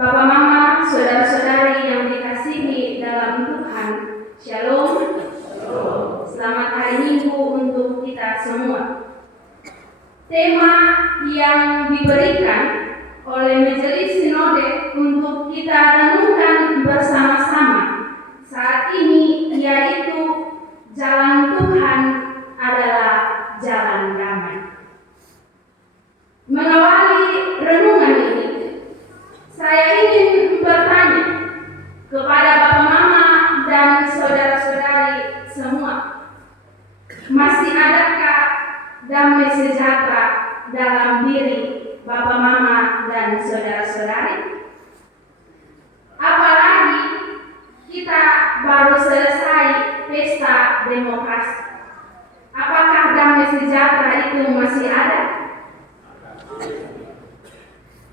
Bapak, Mama, saudara-saudari yang dikasihi dalam Tuhan, Shalom. Selamat hari Minggu untuk kita semua. Tema yang diberikan oleh Majelis Sinode untuk kita renungkan bersama-sama saat ini yaitu jalan Tuhan adalah jalan damai. Mengawali renungan ini, saya ingin bertanya kepada Bapak, Mama, dan saudara-saudari semua, masih adakah damai sejahtera dalam diri Bapak, Mama, dan saudara-saudari? Apalagi kita baru selesai pesta demokrasi. Apakah damai sejahtera itu masih ada?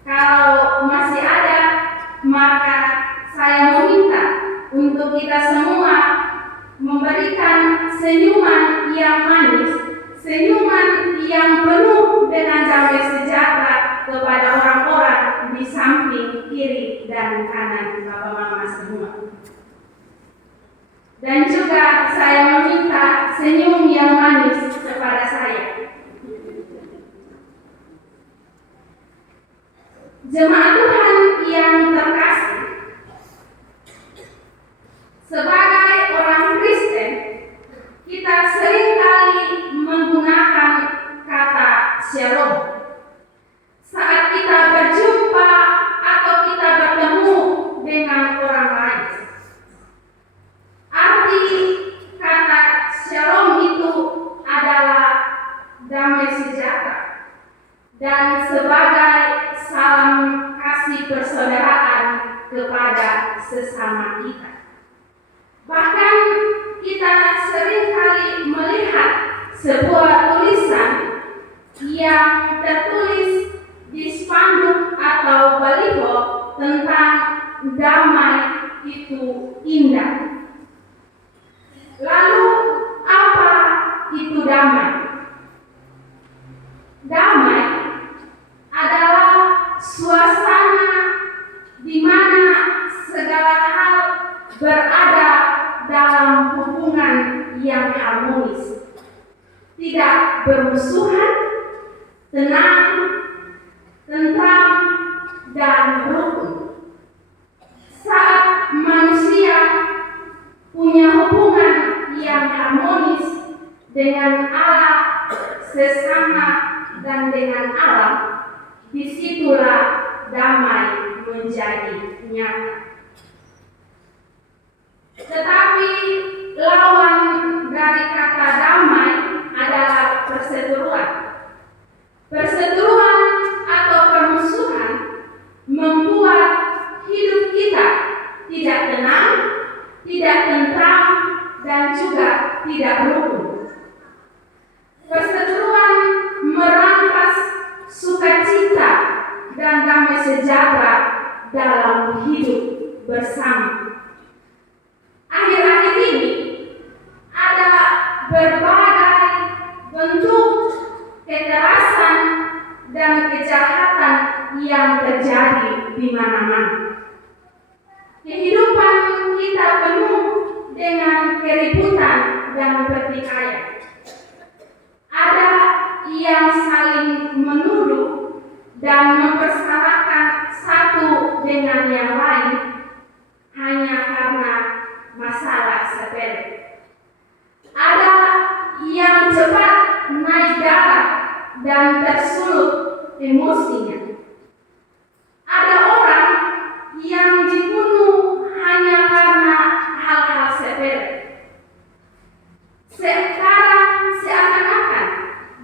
Kalau masih ada, maka saya meminta untuk kita semua memberikan senyuman yang manis, senyuman yang penuh dengan damai sejahtera kepada orang-orang di samping, kiri, dan kanan Bapak, Mama semua. Dan juga saya meminta senyum yang manis kepada saya. Jemaat Tuhan yang terkasih, sebagai orang Kristen, kita seringkali menggunakan kata shalom saat kita berjumpa atau kita bertemu dengan orang lain. Arti kata shalom itu adalah damai sejahtera dan sebagai salam kasih persaudaraan kepada sesama kita. Bahkan kita seringkali melihat sebuah tulisan yang tertulis di spanduk atau baliho tentang damai itu indah. Lalu apa itu damai? Damai adalah suasana di mana segala hal berada dalam hubungan yang harmonis, tidak bermusuhan, tenang, tentram, dan rukun. Saat manusia punya hubungan yang harmonis dengan Allah, sesama, dan dengan alam, disitulah damai menjadi nyata. Tetapi lawan dari kata damai adalah perseteruan. Perseteruan atau permusuhan membuat hidup kita tidak tenang, tidak tentram, dan juga tidak rukun. Perseteruan merampas sukacita dan damai sejahtera dalam hidup bersama. Akhir-akhir ini ada berbagai bentuk kekerasan dan kejahatan yang terjadi di mana-mana. Kehidupan kita penuh dengan keributan dan pertikaian. Ada yang saling menuduh dan mempersalahkan satu dengan yang lain hanya karena masalah sepele. Ada yang cepat naik darah dan tersulut emosinya. Ada orang yang dibunuh hanya karena hal-hal sepele. Sekarang seakan-akan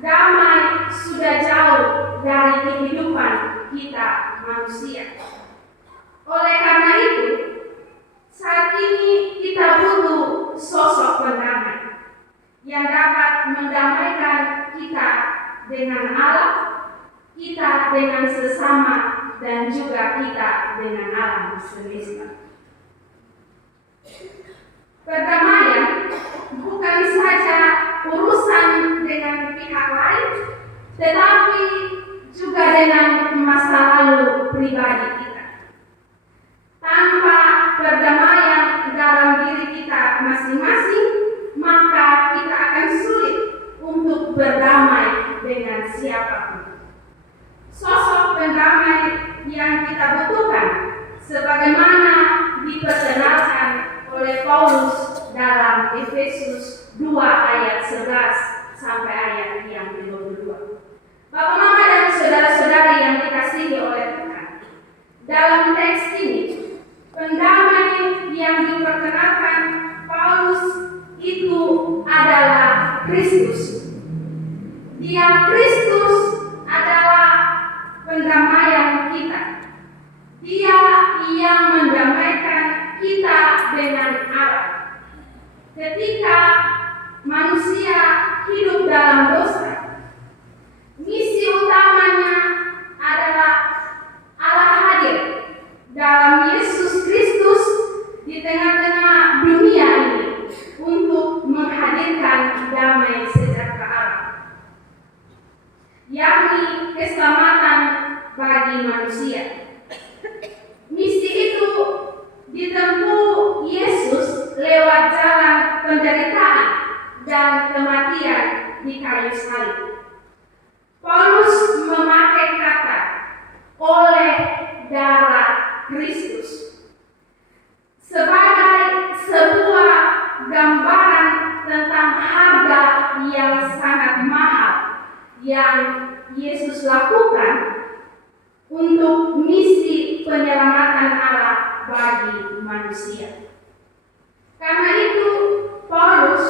damai sudah jauh dari kehidupan kita manusia. Oleh karena itu, saat ini kita butuh sosok pendamai yang dapat mendamaikan kita dengan Allah, kita dengan sesama, dan juga kita dengan alam semesta. Perdamaian bukan saja urusan dengan pihak lain, tetapi juga dengan masa lalu pribadi kita. tanpa perdamaian dalam diri kita masing-masing, maka kita akan sulit untuk berdamai dengan siapapun. Sosok pendamai yang kita butuhkan sebagaimana diperkenalkan oleh Paulus dalam Efesus 2 ayat 11 sampai ayat yang ke-22. Bapak, Mama, dan saudara-saudari yang dikasihi oleh Tuhan, dalam teks ini pendamai yang diperkenalkan Paulus itu adalah Kristus. Dia Kristus adalah pendamaian kita. Dia yang mendamaikan kita dengan Allah. Ketika manusia hidup dalam dosa, misi utamanya adalah Allah hadir dalam Yesus Kristus di tengah-tengah dunia ini untuk menghadirkan damai sejahtera Allah, yakni keselamatan bagi manusia. Misi itu ditempuh Yesus lewat jalan penderitaan dan kematian di kayu salib. Paulus memakai kata oleh darah Kristus sebagai sebuah gambaran tentang harga yang sangat mahal yang Yesus lakukan untuk misi penyelamatan Allah bagi manusia. Karena itu Paulus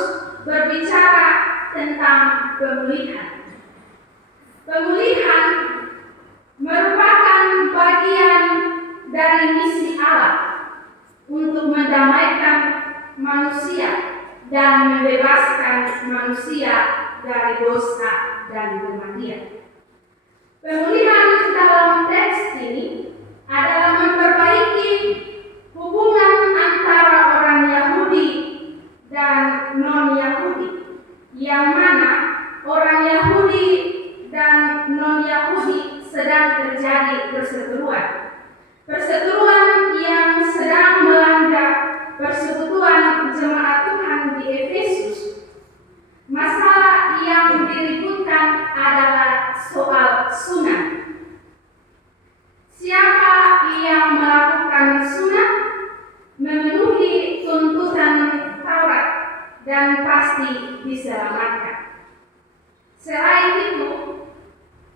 berbicara tentang pemulihan. Pemulihan merupakan bagian dari misi Allah untuk mendamaikan manusia dan membebaskan manusia dari dosa dan kematian. Pemulihan dalam teks ini adalah memperbaiki hubungan antara orang Yahudi dan non-Yahudi, yang mana orang Yahudi dan non-Yahudi sedang terjadi perseteruan. Perseteruan yang sedang melanda persekutuan jemaat Tuhan di Efesus. Masalah yang diributkan adalah soal sunat. Siapa yang melakukan sunat memenuhi tuntutan Taurat dan pasti diselamatkan. Selain itu,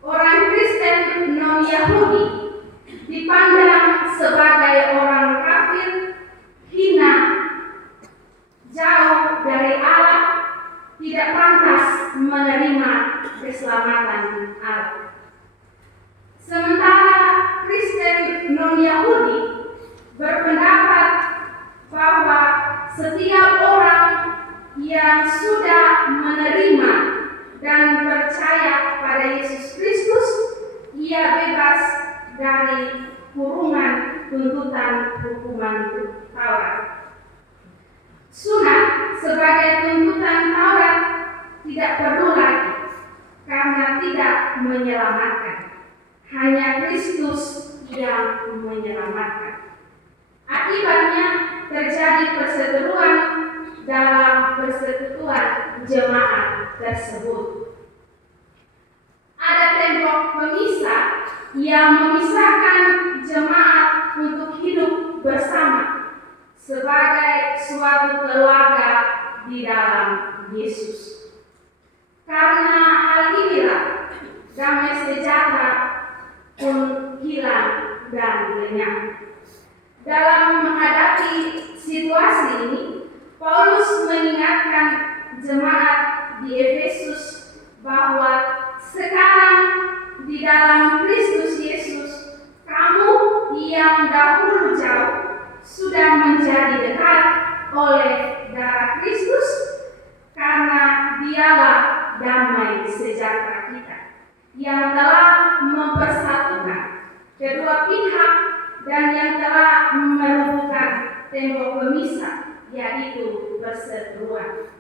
orang Kristen non-Yahudi dipandang sebagai orang kafir, hina, jauh dari Allah, tidak pantas menerima keselamatan Allah. Sementara Kristen non-Yahudi berpendapat bahwa setiap orang yang sudah menerima dan percaya pada Yesus Kristus, ia bebas dari kurungan tuntutan hukuman Taurat. Sunat sebagai tuntutan Taurat tidak perlu lagi karena tidak menyelamatkan. Hanya Kristus yang menyelamatkan. Akibatnya terjadi perseteruan dalam persekutuan jemaat tersebut. Ada tembok pemisah yang memisahkan jemaat untuk hidup bersama sebagai suatu keluarga di dalam Yesus. Karena hal inilah damai sejahtera pun hilang dan lenyap. Dalam menghadapi situasi ini, Paulus mengingatkan jemaat di Efesus bahwa sekarang di dalam Kristus Yesus, kamu yang dahulu jauh sudah menjadi dekat oleh darah Kristus, karena Dialah damai sejahtera kita yang telah mempersatukan kedua pihak dan yang telah merobohkan tembok pemisah, yaitu perseteruan.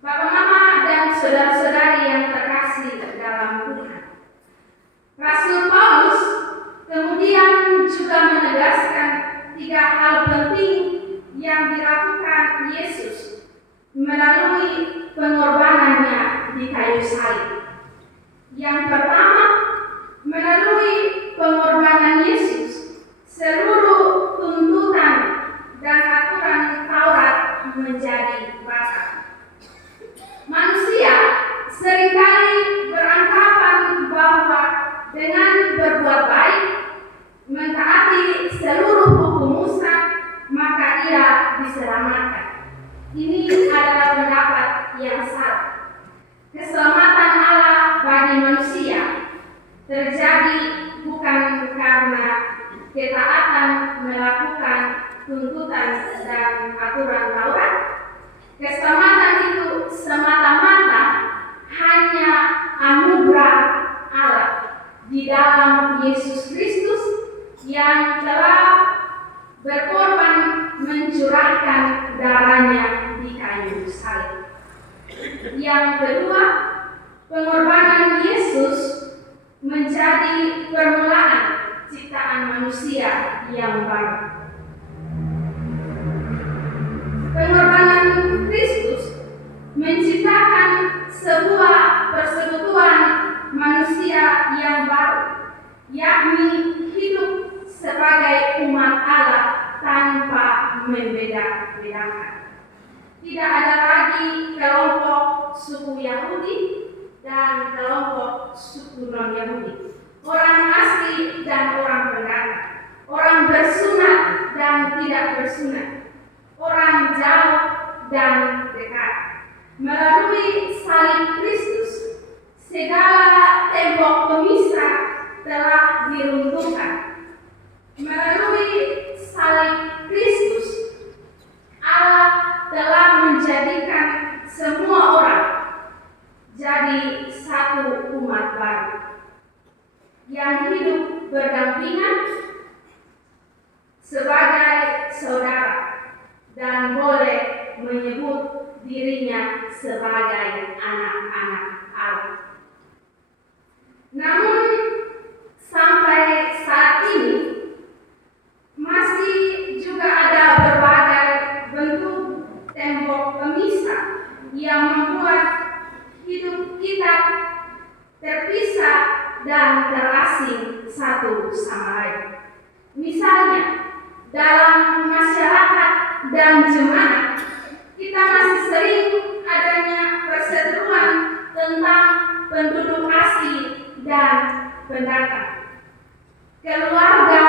Bapak, Mama, dan saudara-saudari yang terkasih dalam Tuhan, Rasul Paulus melalui pengorbanannya di kayu salib. Yang pertama, melalui pengorbanan Yesus, seluruh tuntutan dan aturan Taurat menjadi batal. Manusia seringkali beranggapan bahwa dengan berbuat baik, mentaati seluruh hukum Musa, maka ia diselamatkan. Ini adalah pendapat yang salah. Keselamatan Allah bagi manusia terjadi bukan karena ketaatan melakukan tuntutan dan aturan Taurat. Keselamatan itu semata-mata hanya anugerah Allah di dalam Yesus Kristus yang telah berkorban mencurahkan darahnya di kayu salib. Yang kedua, pengorbanan Yesus menjadi permulaan ciptaan manusia yang baru. Pengorbanan Kristus menciptakan sebuah persekutuan manusia yang baru, yakni hidup sebagai umat Allah tanpa membeda-bedakan. Tidak ada lagi kelompok suku Yahudi dan kelompok suku non-Yahudi, orang asli dan orang pendatang, orang bersunat dan tidak bersunat, orang jauh dan dekat. Melalui salib Kristus, segala tembok pemisah telah diruntuhkan. Melalui salib Kristus, Allah telah menjadikan semua orang jadi satu umat baru yang hidup berdampingan sebagai saudara dan boleh menyebut dirinya sebagai anak-anak Allah. Namun sampai saat ini masih juga ada berbagai bentuk tembok pemisah yang membuat hidup kita terpisah dan terasing satu sama lain. Misalnya, dalam masyarakat dan jemaat, kita masih sering adanya perseteruan tentang penduduk asli dan pendatang, keluarga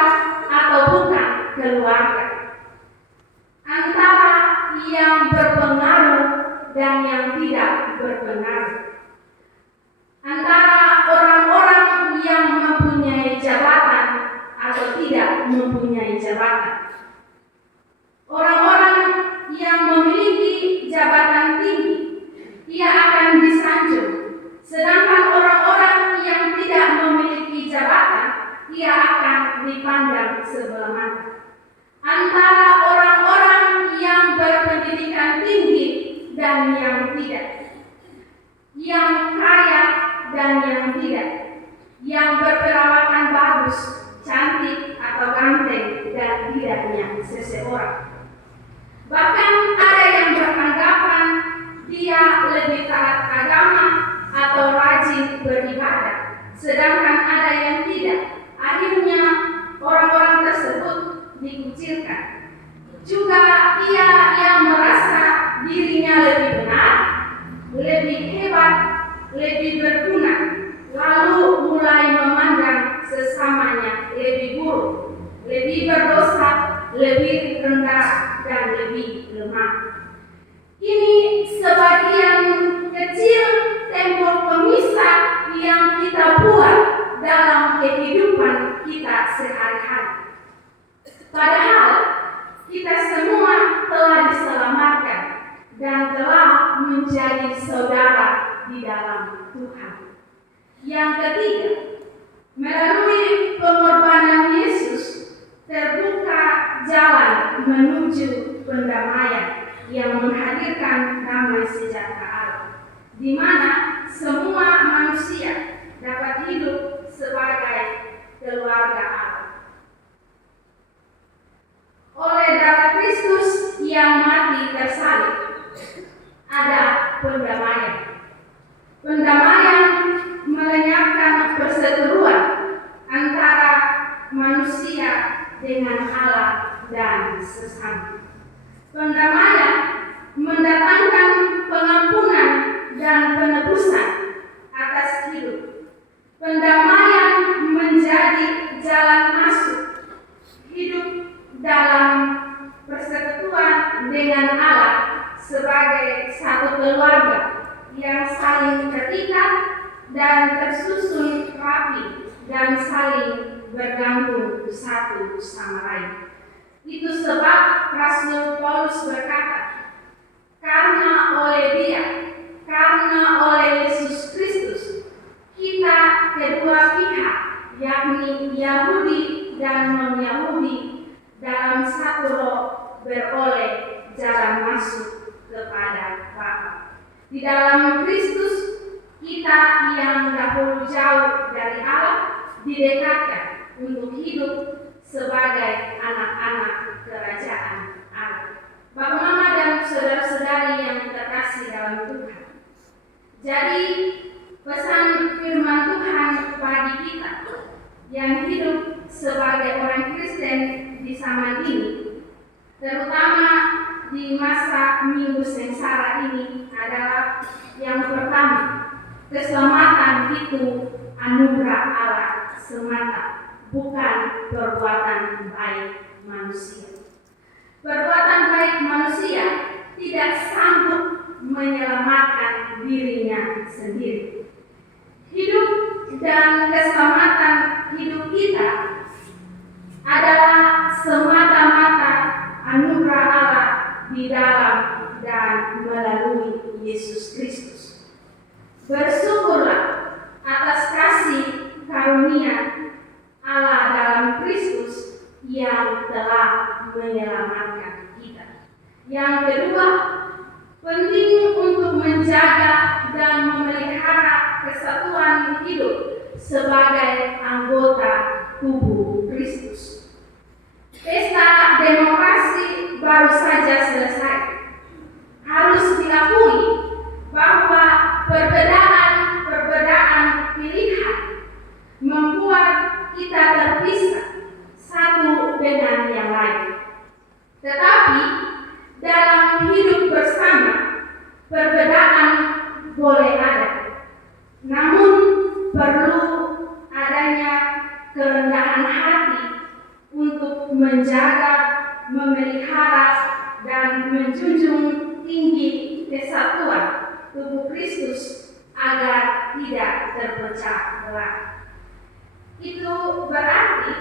atau bukan keluarga, antara yang berpengaruh dan yang tidak berpengaruh, antara orang-orang yang mempunyai jabatan atau tidak mempunyai jabatan. Orang-orang yang memiliki jabatan tinggi, ia akan disanjung, sedangkan orang-orang yang tidak memiliki jabatan, ia akan dipandang sebelah mata. Antara orang-orang yang berpendidikan tinggi dan yang tidak, yang kaya dan yang tidak, yang berperawakan bagus, cantik atau ganteng dan tidaknya seseorang. Bahkan ada yang beranggapan dia lebih taat agama atau rajin beribadah, sedangkan ada yang tidak. Akhirnya orang-orang tersebut dikucilkan. Juga ia yang merasa dirinya lebih benar, lebih hebat, lebih berguna, lalu mulai memandang sesamanya lebih buruk, lebih berdosa, lebih rendah, dan lebih lemah. Ini sebagian kecil tembok pemisah yang kita buat dalam kehidupan kita sehari-hari. Padahal kita semua telah diselamatkan dan telah menjadi saudara di dalam Tuhan. Yang ketiga, melalui pengorbanan Yesus terbuka jalan menuju pendamaian yang menghadirkan damai sejahtera Allah, di mana semua manusia dapat hidup sebagai keluarga Allah. Oleh darah Kristus yang mati tersalib, pendamaian. Pendamaian melenyapkan perseteruan antara manusia dengan Allah dan sesama. Pendamaian mendatangkan pengampunan dan penebusan atas hidup. Pendamaian menjadi jalan masuk hidup dalam persekutuan dengan Allah sebagai satu keluarga yang saling terikat dan tersusun rapi dan saling bergantung satu sama lain. Itu sebab Rasul Paulus berkata, karena oleh Yesus Kristus, kita kedua pihak, yakni Yahudi dan non-Yahudi, dalam satu roh beroleh jalan masuk kepada Bapa. Di dalam Kristus, kita yang dahulu jauh dari Allah didekatkan untuk hidup sebagai anak-anak kerajaan Allah. Bapak, Mama, dan saudara-saudari yang terkasih dalam Tuhan. Jadi, pesan firman Tuhan bagi kita yang hidup sebagai orang Kristen di zaman ini, terutama di masa Minggu Sengsara ini, adalah yang pertama, keselamatan itu anugerah Allah semata, bukan perbuatan baik manusia. Perbuatan baik manusia tidak sanggup menyelamatkan dirinya sendiri. Hidup dan keselamatan hidup kita adalah semata-mata anugerah Allah di dalam dan melalui Yesus Kristus. Bersyukurlah atas kasih karunia Allah dalam Kristus yang telah menyelamatkan kita. Yang kedua, penting untuk menjaga dan memelihara kesatuan hidup sebagai anggota tubuh Kristus. Pesta demokrasi baru saja selesai. Harus diakui bahwa perbedaan pilihan membuat kita terpisah satu dengan yang lain. Tetapi dalam hidup bersama, perbedaan boleh ada. Namun perlu adanya kerendahan hati untuk menjaga, memelihara, dan menjunjung tinggi kesatuan tubuh Kristus agar tidak terpecah belah. Itu berarti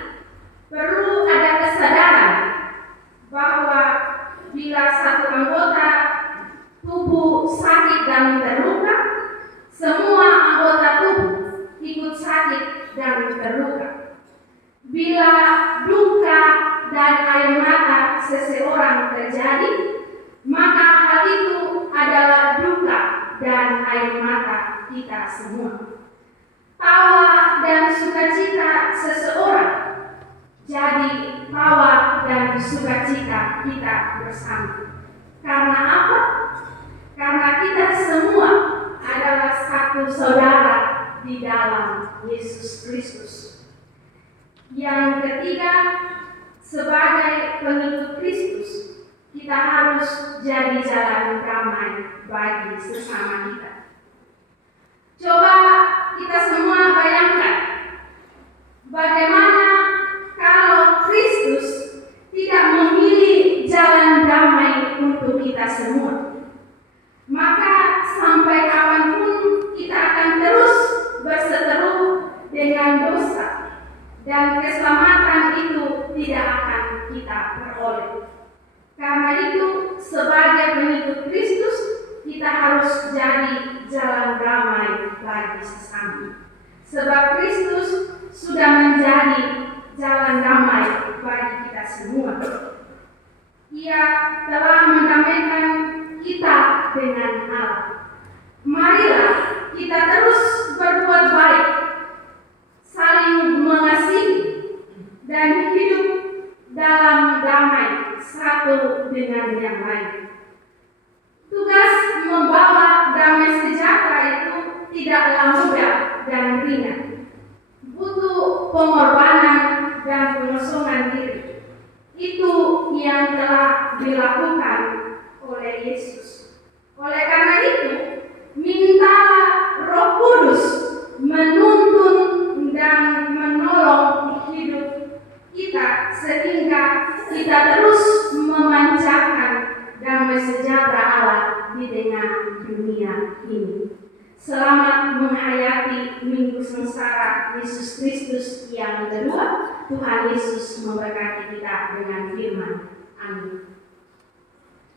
perlu ada kesadaran bahwa bila satu anggota tubuh sakit dan terluka, semua anggota tubuh ikut sakit dan terluka. Bila duka dan air mata seseorang terjadi, maka hal itu adalah duka dan air mata kita semua. Tawa dan sukacita seseorang jadi tawa dan sukacita kita bersama. Karena apa? Karena kita semua adalah satu saudara di dalam Yesus Kristus. Yang ketiga, sebagai pengikut Kristus, kita harus jadi jalan damai bagi sesama kita. Coba kita semua bayangkan bagaimana kalau Kristus tidak memilih jalan damai untuk kita semua. Maka sampai kapanpun kita akan terus berseteru dengan dosa, dan keselamatan itu tidak akan kita peroleh. Karena itu, sebagai pengikut Kristus, kita harus jadi jalan damai bagi sesama. Sebab Kristus sudah menjadi jalan damai bagi kita semua. Ia telah mendamaikan kita dengan Allah. Marilah kita terus berbuat baik, saling mengasihi, dan hidup dalam damai satu dengan yang lain. Tugas membawa Oleh karena itu, mintalah Roh Kudus menuntun dan menolong hidup kita sehingga kita terus memancarkan damai sejahtera Allah di tengah dunia ini. Selamat menghayati Minggu Sengsara Yesus Kristus yang kedua. Tuhan Yesus memberkati kita dengan firman. Amin.